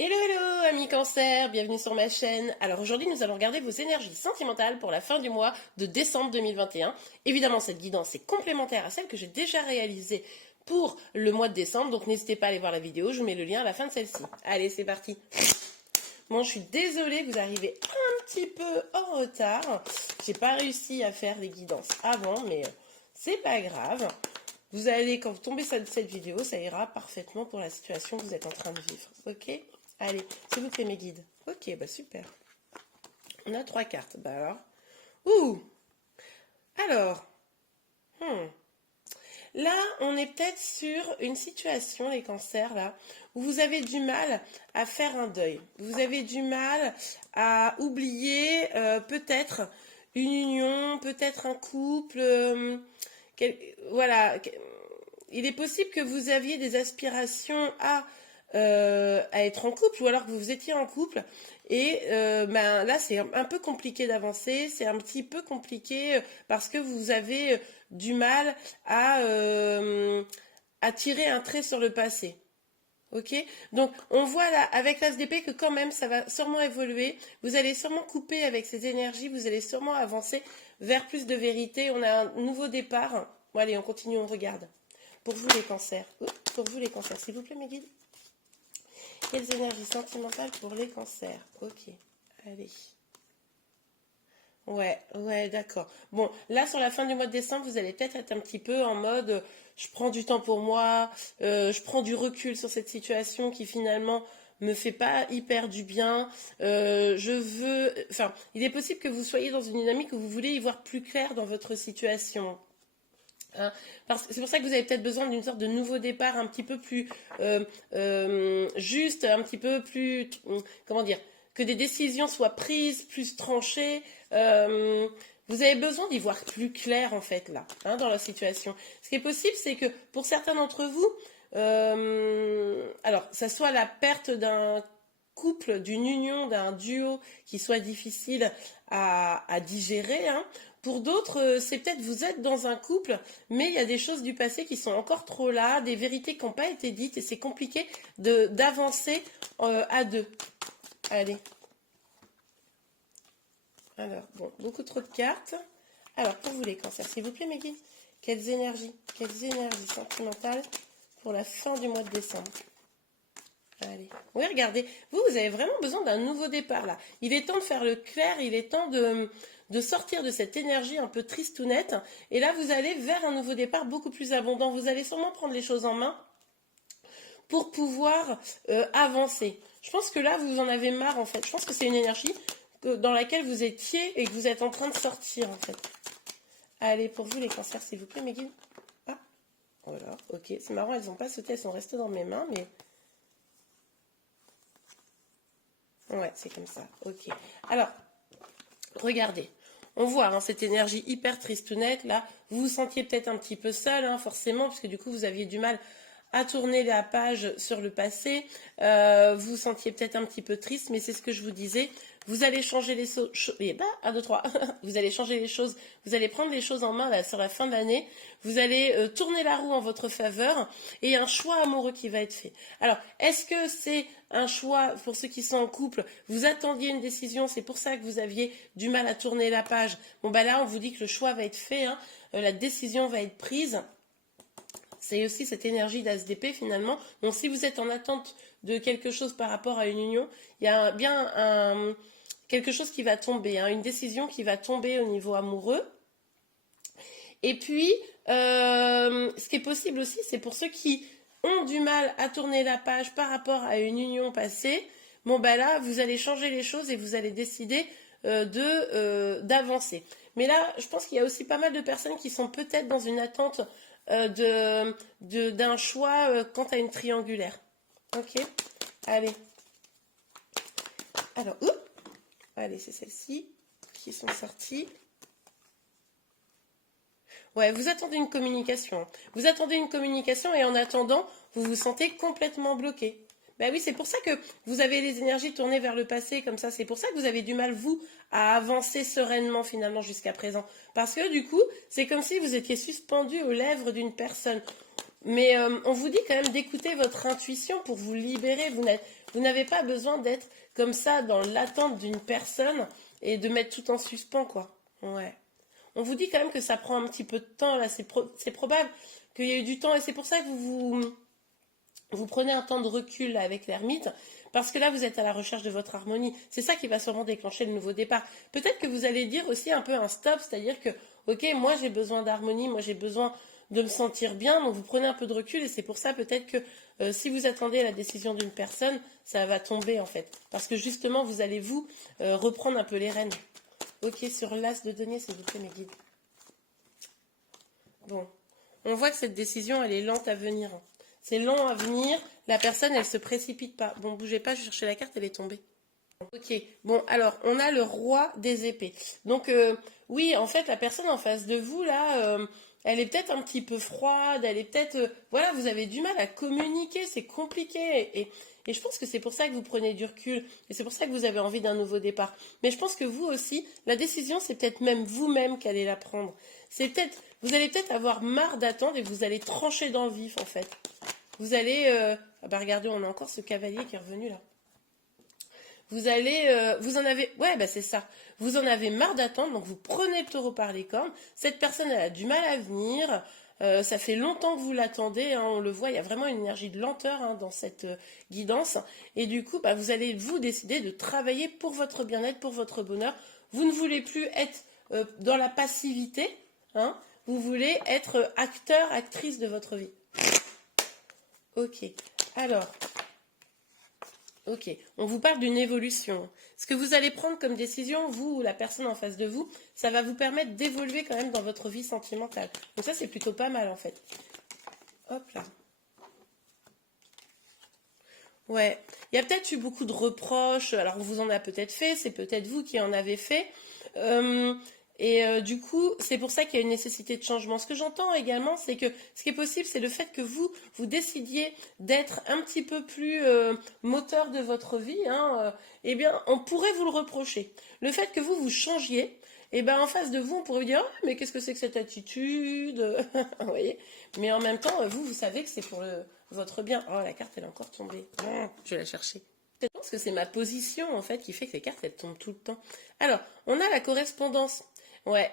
Hello hello amis cancer, bienvenue sur ma chaîne. Alors aujourd'hui nous allons regarder vos énergies sentimentales pour la fin du mois de décembre 2021. Évidemment cette guidance est complémentaire à celle que j'ai déjà réalisée pour le mois de décembre, donc n'hésitez pas à aller voir la vidéo, je vous mets le lien à la fin de celle-ci. Allez c'est parti. Bon, je suis désolée, vous arrivez un petit peu en retard. J'ai pas réussi à faire les guidances avant, mais c'est pas grave. Vous allez, quand vous tombez sur cette vidéo, ça ira parfaitement pour la situation que vous êtes en train de vivre. Ok? Allez, s'il vous plaît, mes guides. Ok, bah super. On a 3 cartes. Bah alors. Ouh! Alors. Là, on est peut-être sur une situation, les cancers, là, où vous avez du mal à faire un deuil. Vous avez du mal à oublier peut-être une union, peut-être un couple. Voilà. Il est possible que vous aviez des aspirations à être en couple, ou alors que vous étiez en couple. Et ben, là, c'est un peu compliqué d'avancer, c'est un petit peu compliqué parce que vous avez du mal à tirer un trait sur le passé. Ok? Donc, on voit là, avec l'As d'épée, que quand même, ça va sûrement évoluer. Vous allez sûrement couper avec ces énergies, vous allez sûrement avancer vers plus de vérité. On a un nouveau départ. Bon, allez, on continue, on regarde. Pour vous, les cancers. Pour vous, les cancers, s'il vous plaît, mes guides. Quelles énergies sentimentales pour les cancers? Ok, allez. Ouais, d'accord. Bon, là, sur la fin du mois de décembre, vous allez peut-être être un petit peu en mode, je prends du temps pour moi, je prends du recul sur cette situation qui finalement me fait pas hyper du bien. Enfin, il est possible que vous soyez dans une dynamique où vous voulez y voir plus clair dans votre situation. Hein, c'est pour ça que vous avez peut-être besoin d'une sorte de nouveau départ un petit peu plus juste, un petit peu plus, comment dire, que des décisions soient prises, plus tranchées. Vous avez besoin d'y voir plus clair en fait là, hein, dans la situation. Ce qui est possible, c'est que pour certains d'entre vous, alors, ça soit la perte d'un couple, d'une union, d'un duo qui soit difficile à digérer, hein. Pour d'autres, c'est peut-être vous êtes dans un couple, mais il y a des choses du passé qui sont encore trop là, des vérités qui n'ont pas été dites, et c'est compliqué d'avancer à deux. Allez. Alors, bon, beaucoup trop de cartes. Alors, pour vous les cancers, s'il vous plaît, mes guides, quelles énergies sentimentales pour la fin du mois de décembre? Allez. Oui, regardez, vous avez vraiment besoin d'un nouveau départ là. Il est temps de faire le clair, il est temps de sortir de cette énergie un peu tristounette. Et là, vous allez vers un nouveau départ beaucoup plus abondant. Vous allez sûrement prendre les choses en main pour pouvoir avancer. Je pense que là, vous en avez marre en fait. Je pense que c'est une énergie dans laquelle vous étiez et que vous êtes en train de sortir en fait. Allez, pour vous les cancers, s'il vous plaît, mes guides. Ah, voilà, ok. C'est marrant, elles n'ont pas sauté, elles sont restées dans mes mains, mais... Ouais, c'est comme ça. Ok. Alors, regardez. On voit hein, cette énergie hyper tristounette. Là, vous vous sentiez peut-être un petit peu seul, hein, forcément, puisque du coup, vous aviez du mal à tourner la page sur le passé. Vous vous sentiez peut-être un petit peu triste, mais c'est ce que je vous disais. Vous allez changer les choses. Et bah, 1, 2, 3. Vous allez changer les choses. Vous allez prendre les choses en main là, sur la fin de l'année. Vous allez tourner la roue en votre faveur. Et un choix amoureux qui va être fait. Alors, est-ce que c'est un choix pour ceux qui sont en couple? Vous attendiez une décision, c'est pour ça que vous aviez du mal à tourner la page. Bon, bah là, on vous dit que le choix va être fait. Hein. La décision va être prise. C'est aussi cette énergie d'ASDP finalement. Donc si vous êtes en attente de quelque chose par rapport à une union, il y a bien quelque chose qui va tomber, hein, une décision qui va tomber au niveau amoureux. Et puis, ce qui est possible aussi, c'est pour ceux qui ont du mal à tourner la page par rapport à une union passée, bon bah là, vous allez changer les choses et vous allez décider d'avancer. Mais là, je pense qu'il y a aussi pas mal de personnes qui sont peut-être dans une attente d'un choix quant à une triangulaire. Ok, allez. Alors, allez, c'est celles-ci qui sont sorties. Ouais, vous attendez une communication. Vous attendez une communication et en attendant, vous vous sentez complètement bloqué. Ben oui, c'est pour ça que vous avez les énergies tournées vers le passé comme ça. C'est pour ça que vous avez du mal, vous, à avancer sereinement finalement jusqu'à présent. Parce que du coup, c'est comme si vous étiez suspendu aux lèvres d'une personne. Mais on vous dit quand même d'écouter votre intuition pour vous libérer. Vous n'avez pas besoin d'être comme ça dans l'attente d'une personne et de mettre tout en suspens, quoi. Ouais. On vous dit quand même que ça prend un petit peu de temps, là. C'est probable qu'il y ait eu du temps et c'est pour ça que vous prenez un temps de recul là, avec l'ermite. Parce que là, vous êtes à la recherche de votre harmonie. C'est ça qui va sûrement déclencher le nouveau départ. Peut-être que vous allez dire aussi un peu un stop, c'est-à-dire que, ok, moi j'ai besoin d'harmonie, moi j'ai besoin de me sentir bien, donc vous prenez un peu de recul et c'est pour ça peut-être que si vous attendez la décision d'une personne, ça va tomber en fait. Parce que justement, vous allez reprendre un peu les rênes. Ok, sur l'as de denier, s'il vous plaît, mes guides. Bon, on voit que cette décision, elle est lente à venir. C'est lent à venir. La personne, elle se précipite pas. Bon, bougez pas, je cherchais la carte, elle est tombée. Ok, bon, alors, on a le roi des épées. Donc, oui, en fait, la personne en face de vous, là, elle est peut-être un petit peu froide, elle est peut-être... voilà, vous avez du mal à communiquer, c'est compliqué. Et je pense que c'est pour ça que vous prenez du recul. Et c'est pour ça que vous avez envie d'un nouveau départ. Mais je pense que vous aussi, la décision, c'est peut-être même vous-même qui allez la prendre. Vous allez peut-être avoir marre d'attendre et vous allez trancher dans le vif, en fait. Vous allez... ah bah regardez, on a encore ce cavalier qui est revenu là. Vous allez... vous en avez... Ouais, bah c'est ça. Vous en avez marre d'attendre, donc vous prenez le taureau par les cornes. Cette personne, elle a du mal à venir. Ça fait longtemps que vous l'attendez, hein, on le voit, il y a vraiment une énergie de lenteur hein, dans cette guidance. Et du coup, bah, vous allez vous décider de travailler pour votre bien-être, pour votre bonheur. Vous ne voulez plus être dans la passivité, hein, vous voulez être acteur, actrice de votre vie. Ok, alors, ok, on vous parle d'une évolution. Ce que vous allez prendre comme décision, vous ou la personne en face de vous, ça va vous permettre d'évoluer quand même dans votre vie sentimentale. Donc ça, c'est plutôt pas mal en fait. Hop là. Ouais, il y a peut-être eu beaucoup de reproches, alors on vous en a peut-être fait, c'est peut-être vous qui en avez fait. Du coup, c'est pour ça qu'il y a une nécessité de changement. Ce que j'entends également, c'est que ce qui est possible, c'est le fait que vous décidiez d'être un petit peu plus moteur de votre vie. Hein, eh bien, on pourrait vous le reprocher. Le fait que vous changiez, eh ben, en face de vous, on pourrait vous dire, oh, mais qu'est-ce que c'est que cette attitude? Vous voyez. Mais en même temps, vous savez que c'est pour votre bien. Oh, la carte, elle est encore tombée. Je vais la chercher. Je pense que c'est ma position, en fait, qui fait que les cartes, elles tombent tout le temps. Alors, on a la correspondance. Ouais.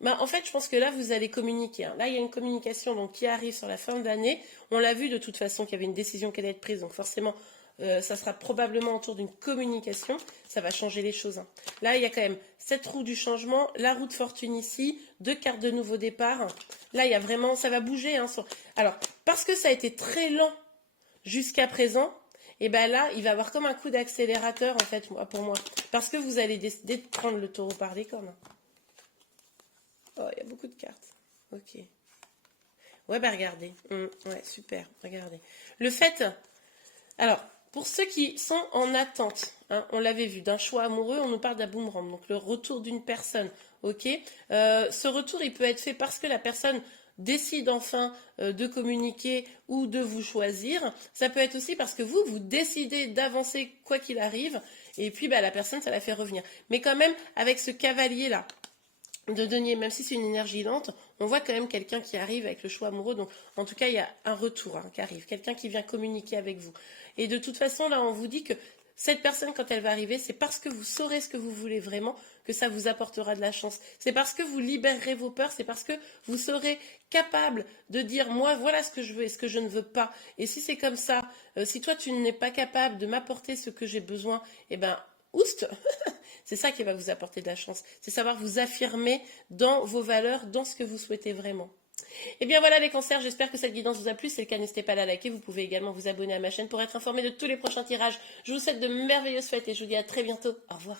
Bah, en fait, je pense que là, vous allez communiquer. Hein. Là, il y a une communication donc, qui arrive sur la fin de l'année. On l'a vu de toute façon qu'il y avait une décision qui allait être prise. Donc forcément, ça sera probablement autour d'une communication. Ça va changer les choses. Hein. Là, il y a quand même cette roue du changement, la roue de fortune ici, 2 cartes de nouveau départ. Là, il y a vraiment... Ça va bouger. Hein, Alors, parce que ça a été très lent jusqu'à présent, et bien là, il va y avoir comme un coup d'accélérateur, en fait, pour moi. Parce que vous allez décider de prendre le taureau par les cornes. Oh, il y a beaucoup de cartes. Ok. Ouais, bah regardez. Ouais, super. Regardez. Le fait... Alors, pour ceux qui sont en attente, hein, on l'avait vu, d'un choix amoureux, on nous parle d'un boomerang. Donc, le retour d'une personne. Ok. Ce retour, il peut être fait parce que la personne décide enfin de communiquer ou de vous choisir. Ça peut être aussi parce que vous décidez d'avancer quoi qu'il arrive. Et puis, bah, la personne, ça la fait revenir. Mais quand même, avec ce cavalier-là, de denier, même si c'est une énergie lente, on voit quand même quelqu'un qui arrive avec le choix amoureux. Donc, en tout cas, il y a un retour qui arrive, quelqu'un qui vient communiquer avec vous. Et de toute façon, là, on vous dit que cette personne, quand elle va arriver, c'est parce que vous saurez ce que vous voulez vraiment que ça vous apportera de la chance. C'est parce que vous libérerez vos peurs, c'est parce que vous serez capable de dire, moi, voilà ce que je veux et ce que je ne veux pas. Et si c'est comme ça, si toi, tu n'es pas capable de m'apporter ce que j'ai besoin, eh ben, oust. C'est ça qui va vous apporter de la chance. C'est savoir vous affirmer dans vos valeurs, dans ce que vous souhaitez vraiment. Et bien voilà les cancers, j'espère que cette guidance vous a plu. Si c'est le cas, n'hésitez pas à la liker. Vous pouvez également vous abonner à ma chaîne pour être informé de tous les prochains tirages. Je vous souhaite de merveilleuses fêtes et je vous dis à très bientôt. Au revoir.